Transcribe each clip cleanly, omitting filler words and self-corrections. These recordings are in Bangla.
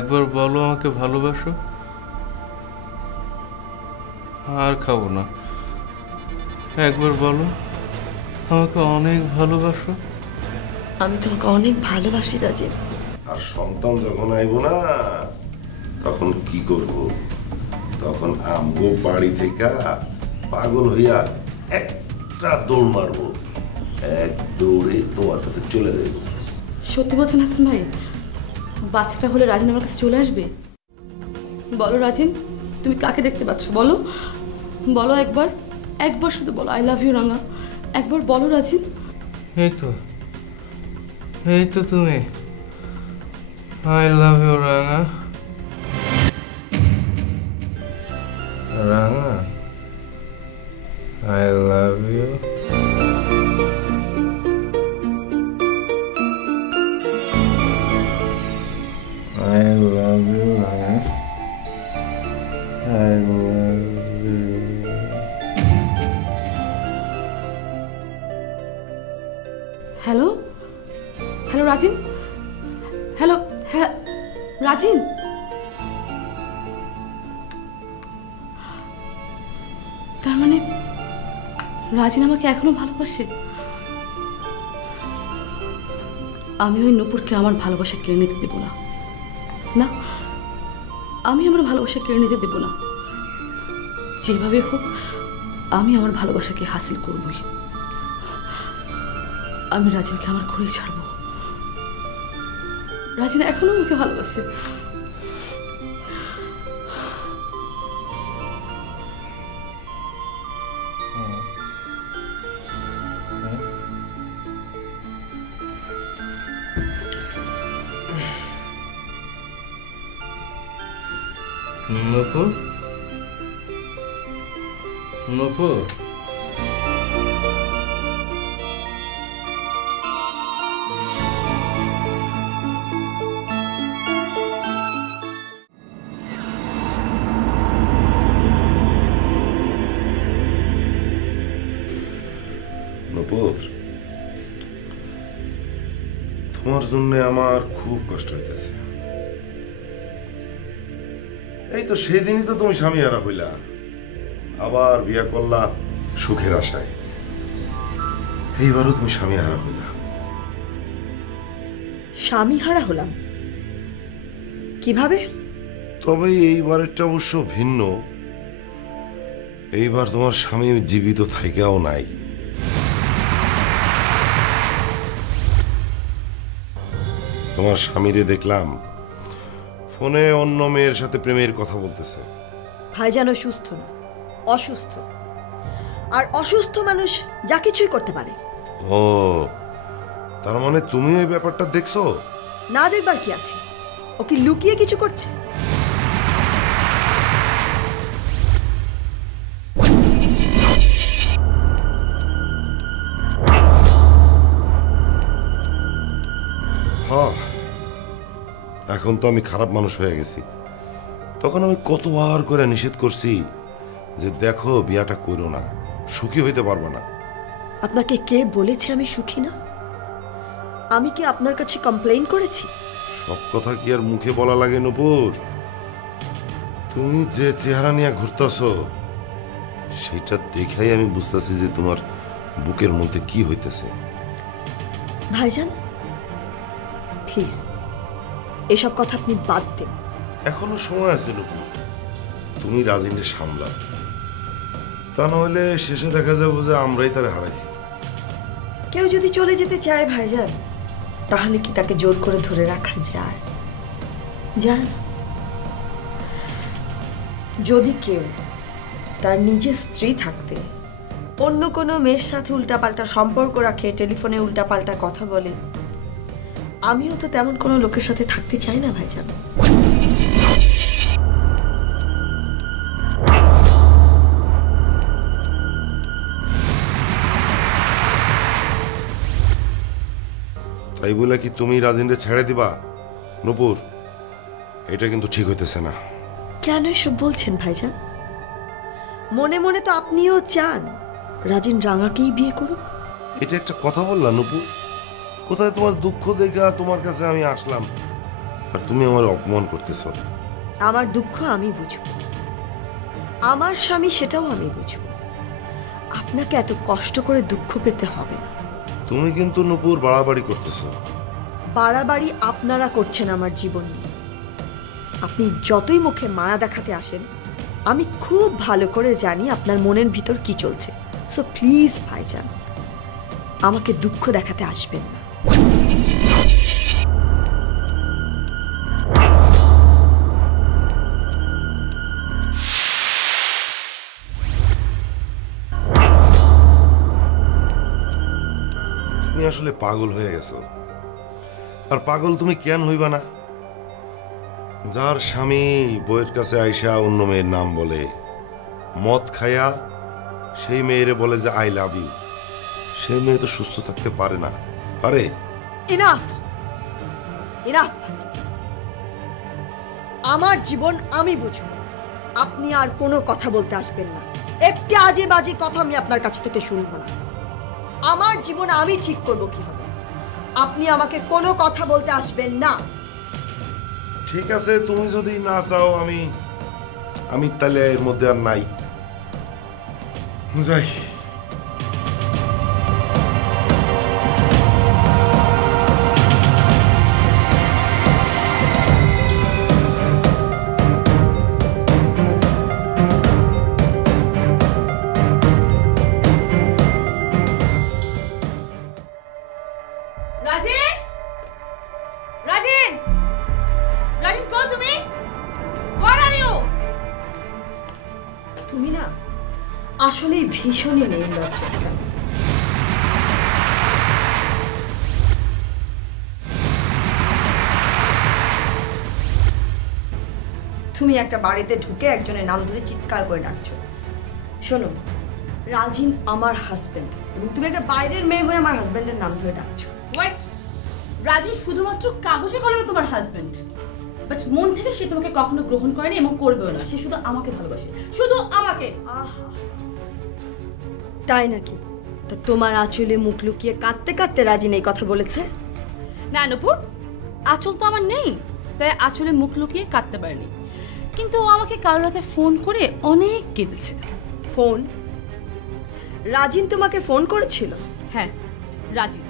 একবার বলো আমাকে ভালোবাসো। আর খাবো না, একবার বলো আমাকে অনেক ভালোবাসো। আমি তোমাকে অনেক ভালোবাসি রাজীব। আর সন্তান যখন আইব না তখন কি করব, তখন আমগো বাড়ি থেকে পাগল হইয়া একটা দৌড় মারবো, এক দৌড়ে তোমার কাছে চলে যাইব। সত্যি বলছেন হাসান ভাই? বাচ্চাটা হলে রাজিন আমার কাছে চলে আসবে? বলো রাজিন, তুমি কাকে দেখতে পাচ্ছ? বলো বলো, একবার একবার শুধু বলো আই লাভ ইউ রাঙা, একবার বলো রাজিন। এই তো তুমি, I love you Ranga. Ranga, I love you. I love you, Rana. I love you. Hello hello Rajin, hello হ্যাঁ রাজিন। তার মানে রাজিন আমাকে এখনো ভালোবাসে? আমি ওই নূপুরকে আমার ভালোবাসা কেড়ে নিতে দেব না। না, আমি আমার ভালোবাসা কেড়ে নিতে দেব না। যেভাবে হোক আমি আমার ভালোবাসাকে হাসিল করবই। আমি রাজিনকে আমার ঘরেই ছাড়বো। রাজিন এখনো আমাকে ভালোবাসে। নূপুর, নূপুর, নূপুর, তোমার জন্য আমার খুব কষ্ট হইতেছে। এই তো সেদিনই তো তুমি স্বামী হারা হইলা, আবার বিয়া করলা সুখের আশায়। এইবারও তুমি স্বামী হারা হইলা। স্বামী হারা হলাম কিভাবে? তবে এইবারেরটা অবশ্য ভিন্ন। এইবার তোমার স্বামী জীবিত থাইকাও নাই। তোমার স্বামীরে দেখলাম ফোনে অন্য মেয়ের সাথে প্রেমের কথা বলতেছে। ভাইজান সুস্থ না, অসুস্থ। আর অসুস্থ মানুষ যা কিছুই করতে পারে। ও, তার মানে তুমি এই ব্যাপারটা দেখছো? না দেখবার কি আছে? ও কি লুকিয়ে কিছু করছে? হ্যাঁ, এখন তো আমি খারাপ মানুষ হয়ে গেছি। তখন আমি কতবার করে নিষেধ করছি যে দেখো বিয়াটা করো না, সুখী হইতে পারবে না। আপনাকে কে বলেছে আমি সুখী না? আমি কি আপনার কাছে কমপ্লেইন করেছি? সব কথা কি আর মুখে বলা লাগে নূপুর? তুমি যে চেহারা নিয়ে ঘুরতেছো সেটা দেখাই আমি বুঝতেছি যে তোমার বুকের মধ্যে কি হইতেছে। ভাইজান প্লিজ এসব কথা আপনি বাদ দেন। এখনো সময় আছে নূপুর, তুমি রাজিনের সামলাও। তা নইলে শেষে দেখা যাবো যে আমরাই তারে হারাইছি। কেউ যদি চলে যেতে চায় ভাইজান, তাহলে কি তাকে জোর করে ধরে রাখা যায়? যায় না। যদি কেউ তার নিজের স্ত্রী থাকতে অন্য কোনো মেয়ের সাথে উল্টাপাল্টা সম্পর্ক রাখে, টেলিফোনে উল্টাপাল্টা কথা বলে, আমিও তো তেমন কোনো লোকের সাথে থাকতে চাই না ভাইজান। তাই বলে কি তুমি রাজিনরে ছেড়ে দিবা? নূপুর, এটা কিন্তু ঠিক হইতেছে না। কেন এসব বলছেন ভাইজান? মনে মনে তো আপনিও চান রাজিন রাঙাকেই বিয়ে করুক। এটা একটা কথা বললা নূপুর? কোথায় তোমার দুঃখ দেখা তোমার কাছে আমি আসলাম, আর তুমি আমার অপমান করতেছ। আমার দুঃখ আমি বুঝব, আমার স্বামী সেটাও আমি বুঝব। আপনাকে এত কষ্ট করে দুঃখ পেতে হবে না। তুমি কিন্তু নূপুর বাড়াবাড়ি করতেছ। বাড়াবাড়ি আপনারা করছেন আমার জীবন নিয়ে। আপনি যতই মুখে মায়া দেখাতে আসেন, আমি খুব ভালো করে জানি আপনার মনের ভিতর কি চলছে। সো প্লিজ ভাইজান, আমাকে দুঃখ দেখাতে আসবেন না। তুমি আসলে পাগল হয়ে গেছো। আর পাগল তুমি কেন হইবা না? যার স্বামী বউয়ের কাছে আইসা অন্য মেয়ের নাম বলে, মদ খায়া সেই মেয়েরে বলে যে আই লাভ ইউ, সেই মেয়ে তো সুস্থ থাকতে পারে না, পারে? Enough enough. আমার জীবন আমি বুঝব, আপনি আর কোনো কথা বলতে আসবেন না। একটি আজে বাজে কথা আমি আপনার কাছ থেকে শুনবো না। আমার জীবন আমি ঠিক করব কি হবে, আপনি আমাকে কোনো কথা বলতে আসবেন না। ঠিক আছে, তুমি যদি না চাও আমি তাহলে এর মধ্যে আর নাই, যাই। রাজিন, রাজিন, রাজিন, কো তুমি? Where are you? তুমি না আসলেই ভীষণই নির্লজ্জ। তুমি একটা বাড়িতে ঢুকে একজনের নাম ধরে চিৎকার করে ডাকছো। শোনো, রাজিন আমার হাজবেন্ড, এবং তুমি একটা বাইরের মেয়ে হয়ে আমার হাজবেন্ডের নাম ধরে ডাকছো। ওয়েট, রাজিন শুধুমাত্র কাগজে কলমে তোমার হাজবেন্ড, বাট মন থেকে সে তোমাকে কখনো গ্রহণ করেনি এবং করবেও না। সে শুধু আমাকে ভালোবাসে, শুধু আমাকে। আহা, তাই নাকি? তো তোমার আঁচলে মুখ লুকিয়ে কাঁদতে কাঁদতে রাজিন এই কথা বলেছে? না নূপুর, আঁচল তো আমার নেই, তাই আঁচলে মুখ লুকিয়ে কাঁদতে পারেনি। কিন্তু ও আমাকে কাল রাতে ফোন করে অনেক কেঁদেছে। ফোন? রাজিন তোমাকে ফোন করেছিল? হ্যাঁ, রাজিন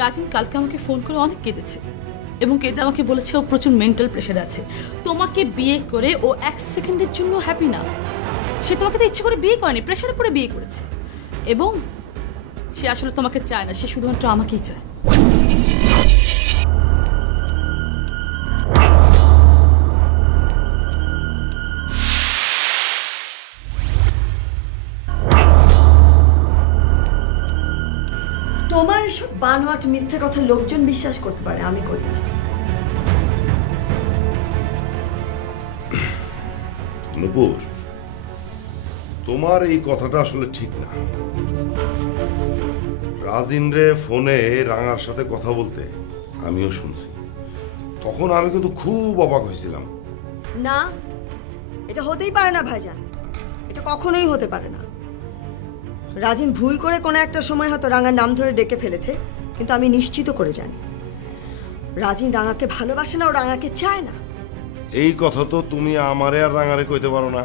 রাজিন কালকে আমাকে ফোন করে অনেক কেঁদেছে এবং কেঁদে আমাকে বলেছে ও প্রচুর মেন্টাল প্রেশার আছে। তোমাকে বিয়ে করে ও এক সেকেন্ডের জন্য হ্যাপি না। সে তোমাকে তো ইচ্ছে করে বিয়ে করেনি, প্রেশারে পড়ে বিয়ে করেছে। এবং সে আসলে তোমাকে চায় না, সে শুধুমাত্র আমাকেই চায়। তোমার এসব বানোয়াট মিথ্যে কথা লোকজন বিশ্বাস করতে পারে, আমি করি না। নূপুর, তোমার এই কথাটা আসলে ঠিক না। রাজিন রে ফোনে রাঙার সাথে কথা বলতে আমিও শুনছি, তখন আমি কিন্তু খুব অবাক হয়েছিলাম। না, এটা হতেই পারে না ভাইজান, এটা কখনোই হতে পারে না। রাজিন ভুল করে কোনো একটা সময় হয়তো রাঙার নাম ধরে ডেকে ফেলেছে, কিন্তু আমি নিশ্চিত করে জানি রাজিন রাঙাকে ভালোবাসে না, ও রাঙাকে চায় না। এই কথা তো তুমি আমারে আর রাঙারে কইতে পারো না।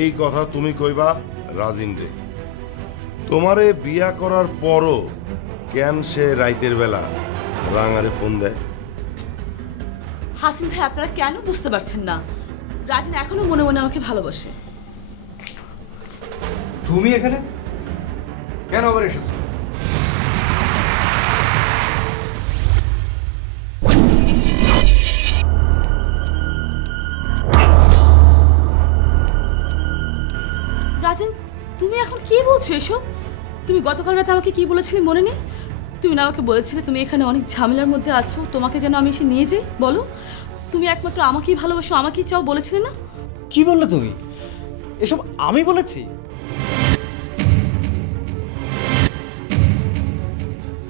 এই কথা তুমি কইবা রাজিন রে। তোমারে বিয়া করার পরও কেন সে রাইতের বেলা রাঙারে ফোন দেয়? হাসিন ভাই, আপনারা কেন বুঝতে পারছেন না? রাজিন এখনো মনে মনে আমাকে ভালোবাসে। তুমি এখানে কেন আবার এসেছো? রাজিন, তুমি এখন কি বলছো এসব? তুমি গতকাল রাতে আমাকে কি বলেছিলে মনে নেই? তুমি না আমাকে বলেছিলে তুমি এখানে অনেক ঝামেলার মধ্যে আছো, তোমাকে যেন আমি এসে নিয়ে যাই। বলো, তুমি একমাত্র আমাকেই ভালোবাসো, আমাকেই চাও বলেছিলে না? কি বললে তুমি? এসব আমি বলেছি?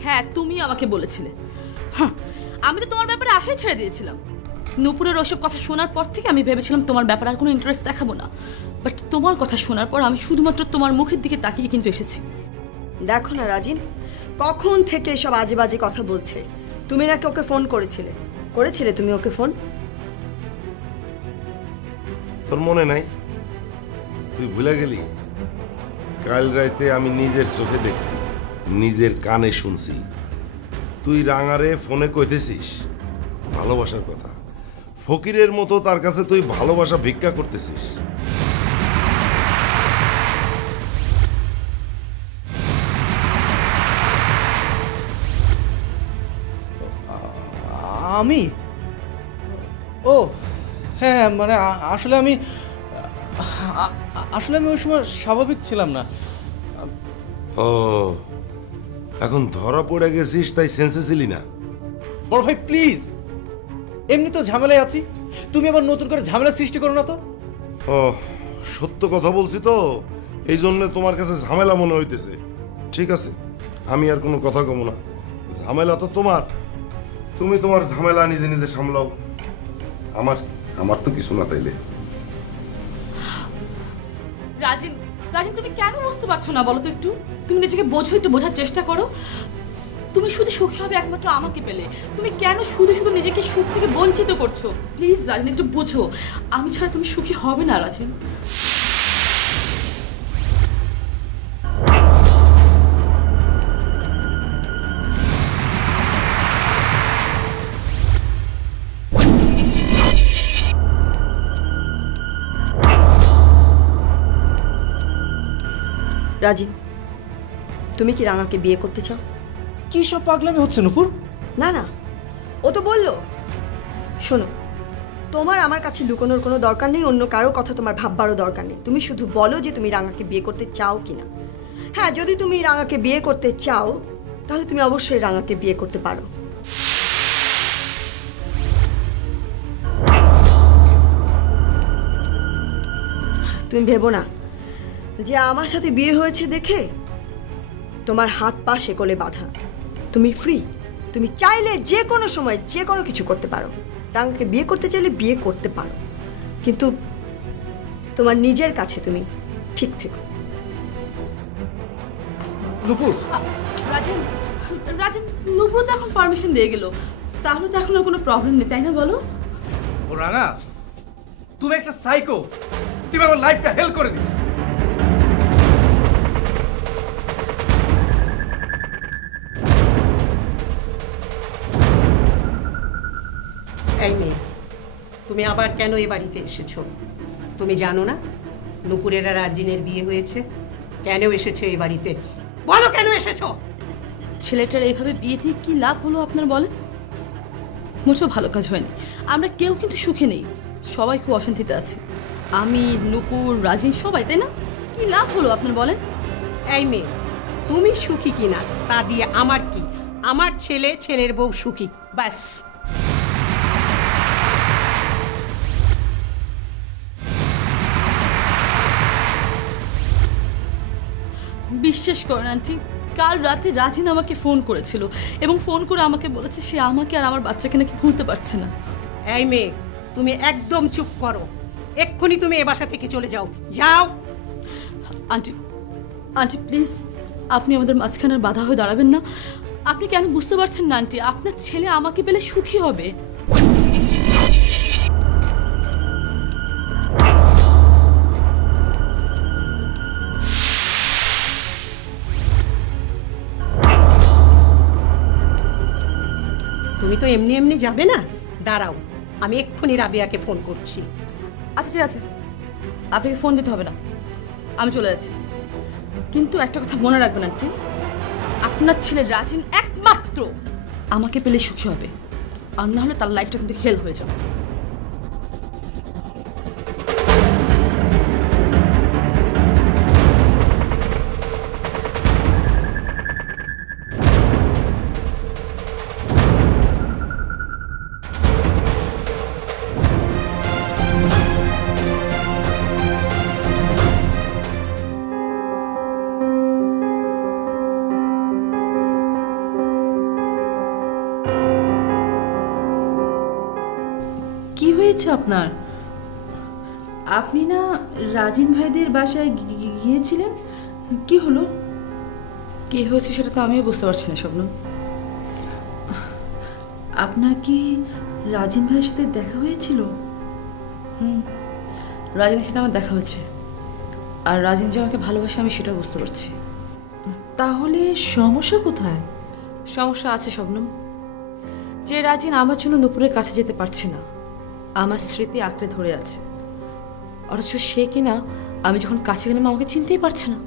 হ্যাঁ, তুমি আমাকে বলেছিলে। হ্যাঁ, আমি তো তোমার ব্যাপারে আশাই ছেড়ে দিয়েছিলাম। নূপুরের ওসব কথা শোনার পর থেকে আমি ভেবেছিলাম তোমার ব্যাপারে আর কোনো ইন্টারেস্ট দেখাবো না, বাট তোমার কথা শোনার পর আমি শুধুমাত্র তোমার মুখের দিকে তাকিয়ে কিন্তু এসেছি। দেখো না রাজিন, কখন থেকে এসব আজে বাজে কথা বলছে। তুমি নাকি ওকে ফোন করেছিলে, করেছিলে তুমি ওকে ফোন? তোর মনে নাই? তুই ভুলে গেলি? কাল রাতে আমি নিজের চোখে দেখছি, নিজের কানে শুনছি, তুই রাঙারে ফোনে কইতেছিস ভালোবাসার কথা। ফকিরের মতো তার কাছে তুই ভালোবাসা ভিক্ষা করতেছিস। আমি? ও হ্যাঁ, মানে আসলে আমি ওই সময় স্বাভাবিক ছিলাম না। ও, এখন ধরা পড়ে গেছিস তাই সেন্সে ছিলি না? বড় ভাই প্লিজ, এমনি তো ঝামেলায় আছি, তুমি আবার নতুন করে ঝামেলা সৃষ্টি করো না তো। ও, সত্য কথা বলছি তো, এই জন্য তোমার কাছে ঝামেলা মনে হইতেছে। ঠিক আছে, আমি আর কোনো কথা কব না। ঝামেলা তো তোমার, তুমি তোমার ঝামেলা নিজে নিজে সামলাও। আমার তো কিছু না তাইলে। রাজিন, রাজিন তুমি কেন বুঝতে পারছো না বলো তো একটু? তুমি নিজেকে বোঝো, একটু বোঝার চেষ্টা করো। তুমি শুধু সুখী হবে একমাত্র আমাকে পেলে। তুমি কেন শুধু শুধু নিজেকে সুখ থেকে বঞ্চিত করছো? প্লিজ রাজিন একটু বোঝো, আমি ছাড়া তুমি সুখী হবে না রাজিন। রাজিন, তুমি কি রাঙাকে বিয়ে করতে চাও? কি সব পাগলামি হচ্ছে নূপুর? না না, ও তো বললো। শোনো, তোমার আমার কাছে লুকোনোর কোনো দরকার নেই, অন্য কারো কথা তোমার ভাববারও দরকার নেই। তুমি শুধু বলো যে তুমি রাঙাকে বিয়ে করতে চাও কিনা। হ্যাঁ, যদি তুমি রাঙাকে বিয়ে করতে চাও তাহলে তুমি অবশ্যই রাঙাকে বিয়ে করতে পারো। তুমি ভেবো না যে আমার সাথে বিয়ে হয়েছে দেখে তোমার হাত পা শেকলে বাঁধা। তুমি ফ্রি, তুমি চাইলে যে কোনো সময় যে কোনো কিছু করতে পারো। রাঙাকে বিয়ে করতে চাইলে বিয়ে করতে পারো, কিন্তু তোমার নিজের কাছে তুমি ঠিক থেকো। নূপুর, রাজিন, রাজিন নূপুর তো এখন পারমিশন দিয়ে গেল, তাহলে তো এখন আর কোনো প্রবলেম নেই, তাই না বলো? ও রাঙা, তুমি একটা সাইকো, তুমি আমার লাইফটা হেল করে দিলে। এই মেয়ে, তুমি আবার কেন এ বাড়িতে এসেছো? তুমি জানো না নূপুরের আর আরজিনের বিয়ে হয়েছে? কেন এসেছো এই বাড়িতে? বলো কেন এসেছো? ছেলেটার এইভাবে বিয়ে দিয়ে কি লাভ হলো আপনার বলেন? মোটেও ভালো কাজ হয়নি। আমরা কেউ কিন্তু সুখে নেই, সবাই খুব অশান্তিতে আছে। আমি, নূপুর, রাজিন সবাই, তাই না? কি লাভ হলো আপনার বলেন? এই মেয়ে, তুমি সুখী কিনা তা দিয়ে আমার কি? আমার ছেলে, ছেলের বউ সুখী, ব্যাস। বিশ্বাস করেন আন্টি, কাল রাতে রাজিন আমাকে ফোন করেছিল এবং ফোন করে আমাকে বলেছে সে আমাকে আর আমার বাচ্চাকে নাকি ভুলতে পারছে না। এই মেয়ে, তুমি একদম চুপ করো। এক্ষুনি তুমি এ বাসা থেকে চলে যাও, যাও। আন্টি, আন্টি প্লিজ, আপনি আমাদের মাঝখানের বাধা হয়ে দাঁড়াবেন না। আপনি কেন বুঝতে পারছেন না আন্টি? আপনার ছেলে আমাকে পেলে সুখী হবে। তুমি তো এমনি এমনি যাবে না, দাঁড়াও, আমি এক্ষুনি রাবিয়াকে ফোন করছি। আচ্ছা ঠিক আছে, আপনাকে ফোন দিতে হবে না, আমি চলে যাচ্ছি। কিন্তু একটা কথা মনে রাখবেন আন্টি, আপনার ছেলে রাজিন একমাত্র আমাকে পেলে সুখী হবে, আর না হলে তার লাইফটা কিন্তু হেল হয়ে যাবে। কি হয়েছে আপনার? আপনি না রাজিন ভাইদের বাসায় গিয়েছিলেন, কি হলো? কি হয়েছে সেটা তো আমিও বুঝতে পারছি না শবনম। আপনার কি রাজিন ভাইয়ের সাথে দেখা হয়েছিল? রাজিনের সাথে আমার দেখা হয়েছে, আর রাজিন যে আমাকে ভালোবাসে আমি সেটা বুঝতে পারছি। তাহলে সমস্যা কোথায়? সমস্যা আছে শবনম, যে রাজিন আমার জন্য নুপুরের কাছে যেতে পারছে না, আমার স্মৃতি আঁকড়ে ধরে আছে, অথচ সে কিনা আমি যখন কাছে গেলাম আমাকে চিনতেই পারছে না।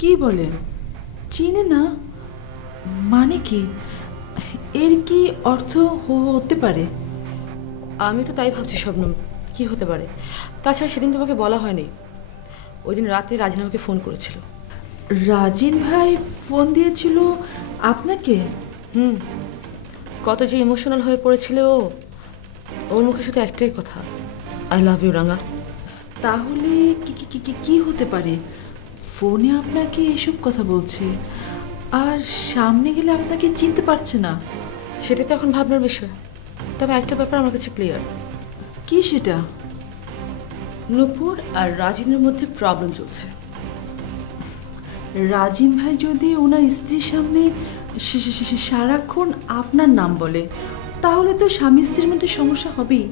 কি বলেন, চিনে না? মানে কি, এর কি অর্থ হতে পারে? আমি তো তাই ভাবছি শবনম, কি হতে পারে? তাছাড়া সেদিন তোমাকে বলা হয়নি, ওই দিন রাতে রাজিন আমাকে ফোন করেছিল। রাজিন ভাই ফোন দিয়েছিল আপনাকে? কত যে ইমোশনাল হয়ে পড়েছিল ও, ওর মুখে শুধু একটাই কথা, আই লাভ ইউ রাঙা। তাহলে কি হতে পারে? ফোনে আপনাকে এসব কথা বলছে, আর সামনে গেলে আপনাকে চিনতে পারছে না। সেটা তো এখন ভাবনার বিষয়, তবে একটা ব্যাপার আমার কাছে ক্লিয়ার। কি সেটা? নূপুর আর রাজিনের মধ্যে প্রবলেম চলছে। রাজিন ভাই যদি ওনার স্ত্রীর সামনে সারাক্ষণ আপনার নাম বলে, তাহলে তো স্বামী স্ত্রীর মধ্যে সমস্যা হবেই।